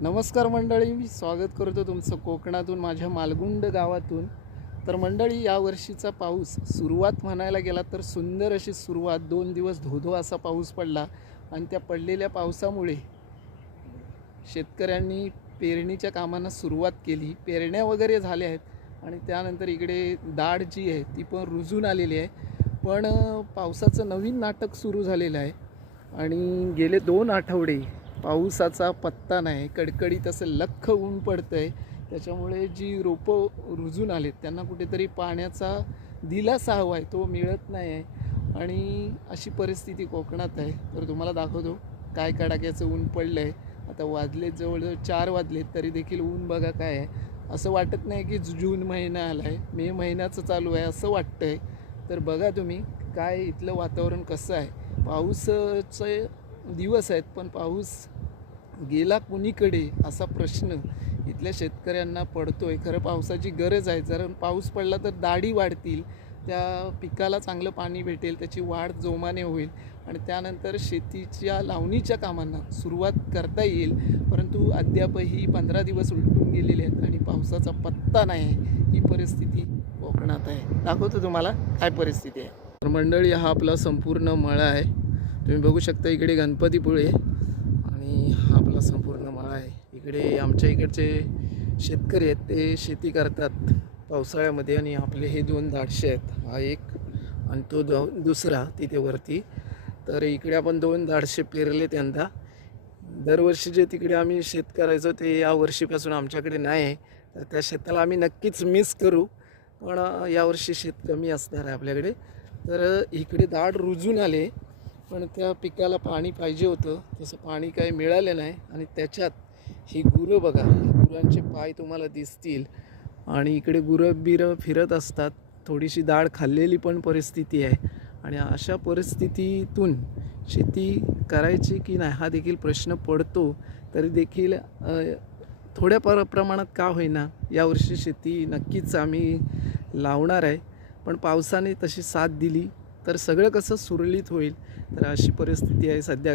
नमस्कार मंडळी, मी स्वागत करतो तुमचं कोकणातून, माझ्या मालगुंड गावातून. तर मंडळी, यावर्षीचा पाऊस सुरुवात म्हणायला गेला तर सुंदर अशी सुरुवात. 2 दिवस धोधो असा पाऊस पडला आणि त्या पडलेल्या पावसामुळे शेतकऱ्यांनी पेरणीच्या कामांना सुरुवात केली. पेरण्या वगैरे झाल्या आहेत आणि त्यानंतर इकडे दाढ जी आहे ती पण रुजून आलेली आहे. पण पावसाचं नवीन नाटक सुरू झालेलं आहे आणि गेले 2 आठवडे पावसाचा पत्ता नाही. कडकडीत असं लख्ख ऊन पडतं आहे. त्याच्यामुळे जी रोपं रुजून आलेत त्यांना कुठेतरी पाण्याचा दिलासा हवा आहे, तो मिळत नाही आहे आणि अशी परिस्थिती कोकणात आहे. तर तुम्हाला दाखवतो काय कडाक्याचं ऊन पडलं आहे. आता वाजलेत जवळजवळ 4 वाजलेत तरी देखील ऊन बघा काय आहे. असं वाटत नाही की जून महिना आला आहे, मे महिन्याचं चालू आहे असं वाटतं आहे. तर बघा तुम्ही काय इथलं वातावरण कसं आहे. पाऊसचे दिवस आहेत पण पाऊस गेला कुणीकडे असा प्रश्न इथल्या शेतकऱ्यांना पडतोय. खरं पावसाची गरज आहे. जर पाऊस पडला तर दाढी वाढतील, त्या पिकाला चांगलं पाणी भेटेल, त्याची वाढ जोमाने होईल आणि त्यानंतर शेतीच्या लावणीच्या कामांना सुरुवात करता येईल. परंतु अद्यापही 15 दिवस उलटून गेलेले आहेत आणि पावसाचा पत्ता नाही आहे. ही परिस्थिती कोकणात आहे. दाखवतो तुम्हाला काय परिस्थिती आहे. तर मंडळी, हा आपला संपूर्ण मळा आहे. तुम्ही बघू शकता इकडे गणपतीपुळे आणि हा आपला संपूर्ण मळा आहे. इकडे आमच्या इकडचे शेतकरी आहेत, ते शेती करतात पावसाळ्यामध्ये आणि आपले हे 2 दाडशे आहेत, हा एक आणि तो दुसरा तिथे वरती. तर इकडे आपण 2 दाडशे पेरले यंदा. दरवर्षी जे तिकडे आम्ही शेत करायचो ते या वर्षीपासून आमच्याकडे नाही आहे. तर त्या शेताला आम्ही नक्कीच मिस करू, पण यावर्षी शेत कमी असणार आहे आपल्याकडे. तर इकडे दाढ रुजून आले पण त्या पिकाला पाणी पाहिजे होतं, तसं पाणी काही मिळालं नाही. आणि त्याच्यात ही गुरं बघा, गुरांचे पाय तुम्हाला दिसतील आणि इकडे गुरं फिरत असतात. थोडीशी दाढ खाल्लेली पण परिस्थिती आहे आणि अशा परिस्थितीतून शेती करायची की नाही हा देखील प्रश्न पडतो. तरी देखील थोड्या प्रमाणात का होईना यावर्षी शेती नक्कीच आम्ही लावणार आहे. पण पावसाने तशी साथ दिली तर सगळं कसं सुरळीत होईल. तर अशी परिस्थिती आहे सध्या